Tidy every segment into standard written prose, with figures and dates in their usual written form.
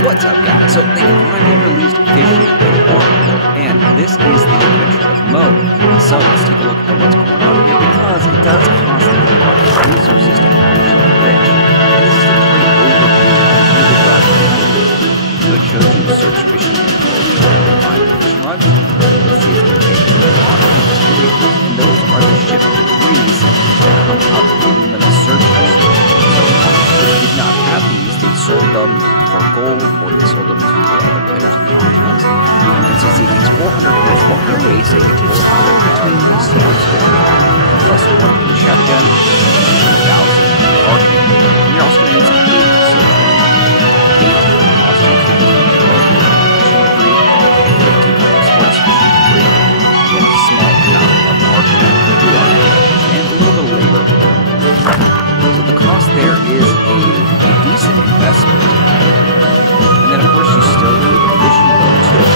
What's up, guys? So they finally released fishing in Archeworld, and this is the adventure of mode. So let's take a look at what's going on here, because it does cost a lot of resources to actually fish. And this is a great overview of really glad to do. So it shows you the search fishing in the ocean and find the fishing rods. Let's see it's going to take a lot of this video. And those are the ship debris that come out of the luminous searches. So if you did not have these, they sold them for gold, or they sold them to the other players in the auction house. And so you see these 400 fish, 400 basic, 400 between these sports plus 1 in shotgun, 1,000 arcade. And you're also going to need some bait, so bait costs you 15 fishing debris and 15 sports fishing debris, and then a small amount of arcade, and a little bit of labor. So the cost there is a decent investment. And then of course you still need a fishing boat too.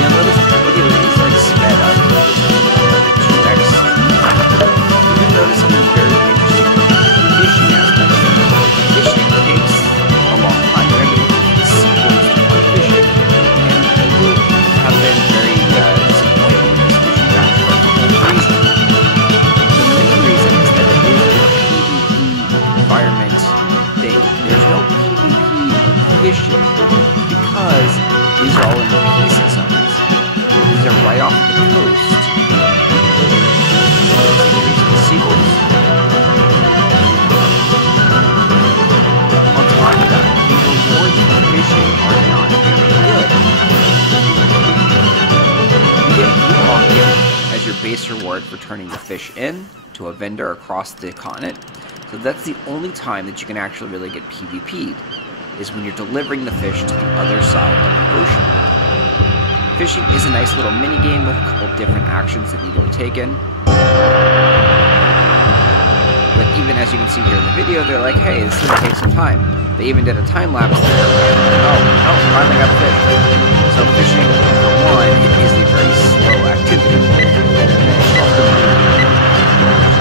You'll notice the video is like sped up to 2x. You can notice something very interesting with the fishing aspect. Fishing takes a long time. You're going to look at the sequels to fishing, and people have been very disappointed with this fishing match for a couple of reasons. The main reason is that it is a PvP environment thing. There's no PvP fishing because these are all in the peace zones. These are right off the coast. The sequels. On top of that, the rewards for fishing are not very good. You get blue archeworld as your base reward for turning the fish in to a vendor across the continent. So that's the only time that you can actually really get PvP'd, is when you're delivering the fish to the other side of the ocean. Fishing is a nice little mini game with a couple different actions that need to be taken. But even as you can see here in the video, they're like, hey, this is going to take some time. They even did a time lapse there. Oh, finally got fish. So fishing, for one, it is a very slow activity. It's also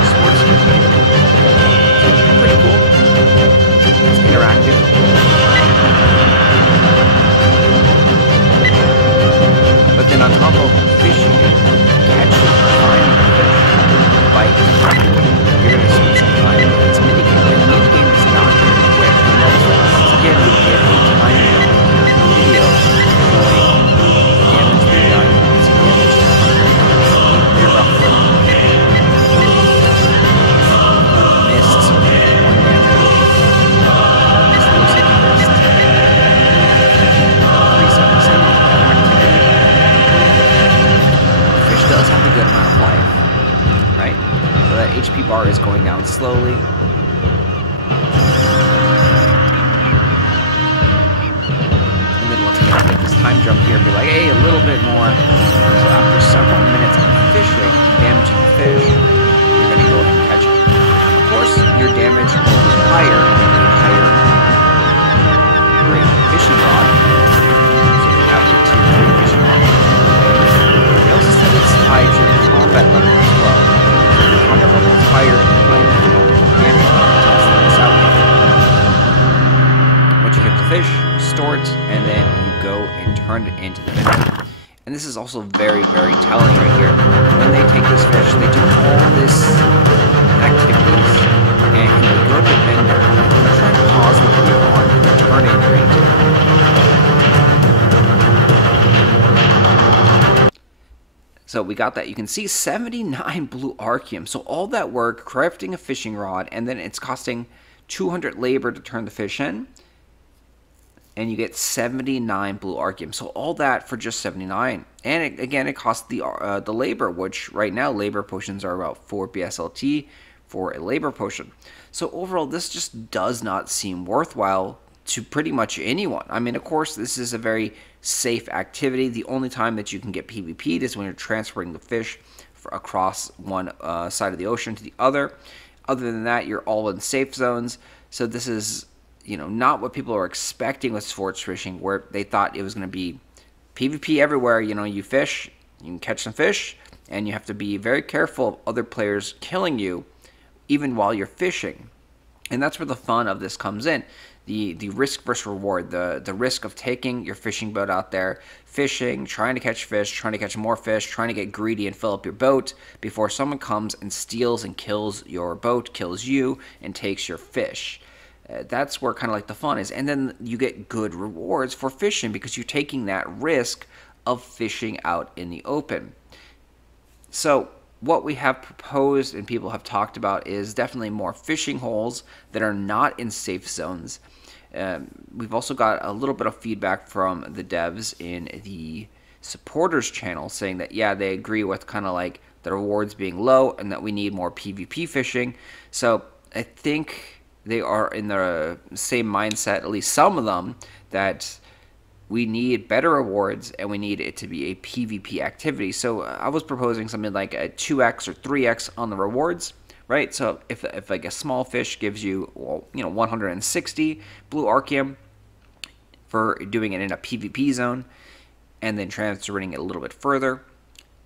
sports game. So pretty cool. It's interactive. But then on top of fishing, catching, finding the fish, biting, you're going to spend some time with this minigame. And the minigame is not very quick. Again, we get a time video showing damage being done. You can see damage to 100. They're roughly missed 1 damage. Missed looks like he missed 377 activity. The fish does have a good amount of life, right? So that HP bar is going down slowly. Time jump here, be like, hey, a little bit more. So after several minutes of fishing, damaging the fish, you're going to go ahead and catch it. Of course, your damage will be higher than the higher grade fishing rod. So you have the tier 3 fishing rod. They also said it's tied to your combat level as well. So your combat level is higher than like damage. Test this out. Once you get the fish, store it, and then go and turn it into the vendor. And this is also very, very telling right here. When they take this fish, they do all this activities, and when they go to the vendor, they're trying to pause the video on the returning rate. So we got that. You can see 79 blue archeum. So all that work, crafting a fishing rod, and then it's costing 200 labor to turn the fish in. And you get 79 blue archeum. So all that for just 79. And again, it costs the labor, which right now labor potions are about 4 BSLT for a labor potion. So overall, this just does not seem worthwhile to pretty much anyone. I mean, of course, this is a very safe activity. The only time that you can get PvP'd is when you're transferring the fish across one side of the ocean to the other. Other than that, you're all in safe zones. So this is, you know, not what people are expecting with sports fishing, where they thought it was going to be PvP everywhere. You know, you fish, you can catch some fish, and you have to be very careful of other players killing you even while you're fishing. And that's where the fun of this comes in. The risk versus reward, the risk of taking your fishing boat out there, fishing, trying to catch fish, trying to catch more fish, trying to get greedy and fill up your boat before someone comes and steals and kills your boat, kills you, and takes your fish. That's where kind of like the fun is. And then you get good rewards for fishing because you're taking that risk of fishing out in the open. So what we have proposed and people have talked about is definitely more fishing holes that are not in safe zones. We've also got a little bit of feedback from the devs in the supporters channel saying that, yeah, they agree with kind of like the rewards being low and that we need more PvP fishing. So I think they are in the same mindset, at least some of them, that we need better rewards and we need it to be a PvP activity. So I was proposing something like a 2x or 3x on the rewards, right? So if like a small fish gives you, well, 160 blue archeum for doing it in a PvP zone and then transferring it a little bit further,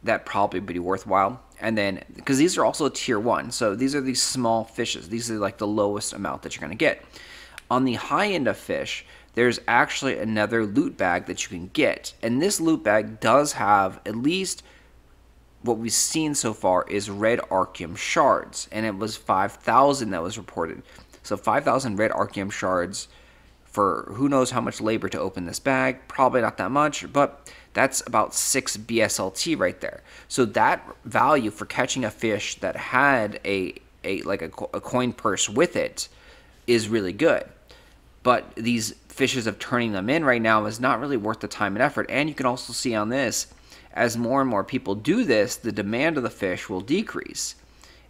that probably would be worthwhile. And then, because these are also tier 1, so these are these small fishes. These are like the lowest amount that you're going to get. On the high end of fish, there's actually another loot bag that you can get. And this loot bag does have, at least what we've seen so far, is red archeum shards. And it was 5,000 that was reported. So 5,000 red archeum shards for who knows how much labor to open this bag. Probably not that much, but that's about 6 BSLT right there. So that value for catching a fish that had a coin purse with it is really good. But these fishes of turning them in right now is not really worth the time and effort. And you can also see on this, as more and more people do this, the demand of the fish will decrease.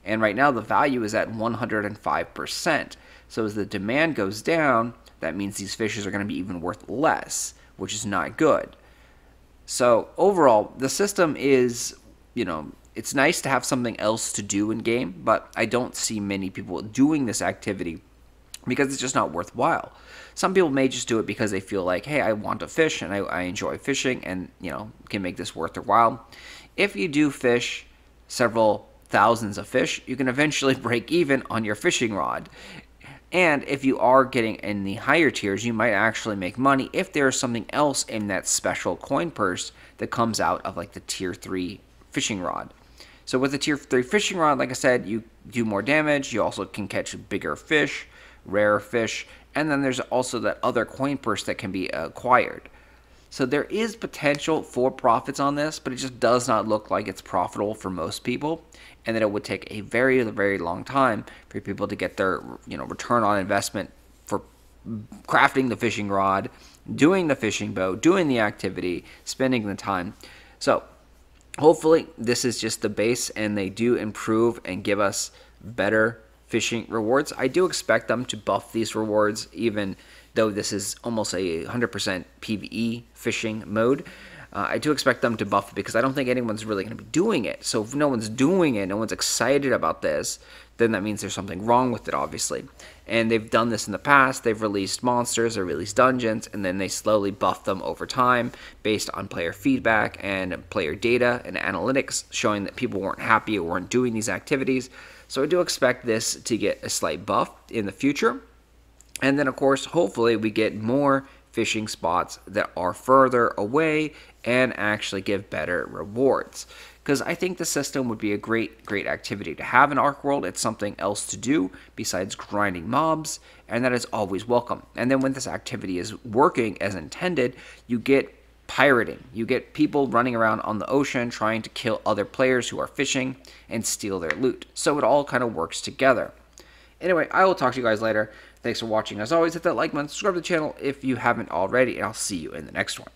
And right now the value is at 105%. So as the demand goes down, that means these fishes are going to be even worth less, which is not good. So overall, the system is, it's nice to have something else to do in game, but I don't see many people doing this activity because it's just not worthwhile. Some people may just do it because they feel like, hey, I want to fish and I enjoy fishing and, can make this worth their while. If you do fish several thousands of fish, you can eventually break even on your fishing rod. And if you are getting in the higher tiers, you might actually make money if there's something else in that special coin purse that comes out of like the tier 3 fishing rod. So with the tier 3 fishing rod, like I said, you do more damage. You also can catch bigger fish, rare fish, and then there's also that other coin purse that can be acquired. So there is potential for profits on this, but it just does not look like it's profitable for most people, and that it would take a very, very long time for people to get their return on investment for crafting the fishing rod, doing the fishing boat, doing the activity, spending the time. So hopefully this is just the base and they do improve and give us better fishing rewards. I do expect them to buff these rewards, even though this is almost a 100% PvE fishing mode. I do expect them to buff it because I don't think anyone's really going to be doing it. So if no one's doing it, no one's excited about this, then that means there's something wrong with it, obviously. And they've done this in the past. They've released monsters or released dungeons, and then they slowly buff them over time based on player feedback and player data and analytics showing that people weren't happy or weren't doing these activities. So I do expect this to get a slight buff in the future. And then, of course, hopefully we get more fishing spots that are further away and actually give better rewards. Because I think the system would be a great activity to have in Archeworld. It's something else to do besides grinding mobs, and that is always welcome. And then when this activity is working as intended, you get pirating. You get people running around on the ocean trying to kill other players who are fishing and steal their loot. So it all kind of works together. Anyway, I will talk to you guys later. Thanks for watching. As always, hit that like button, subscribe to the channel if you haven't already, and I'll see you in the next one.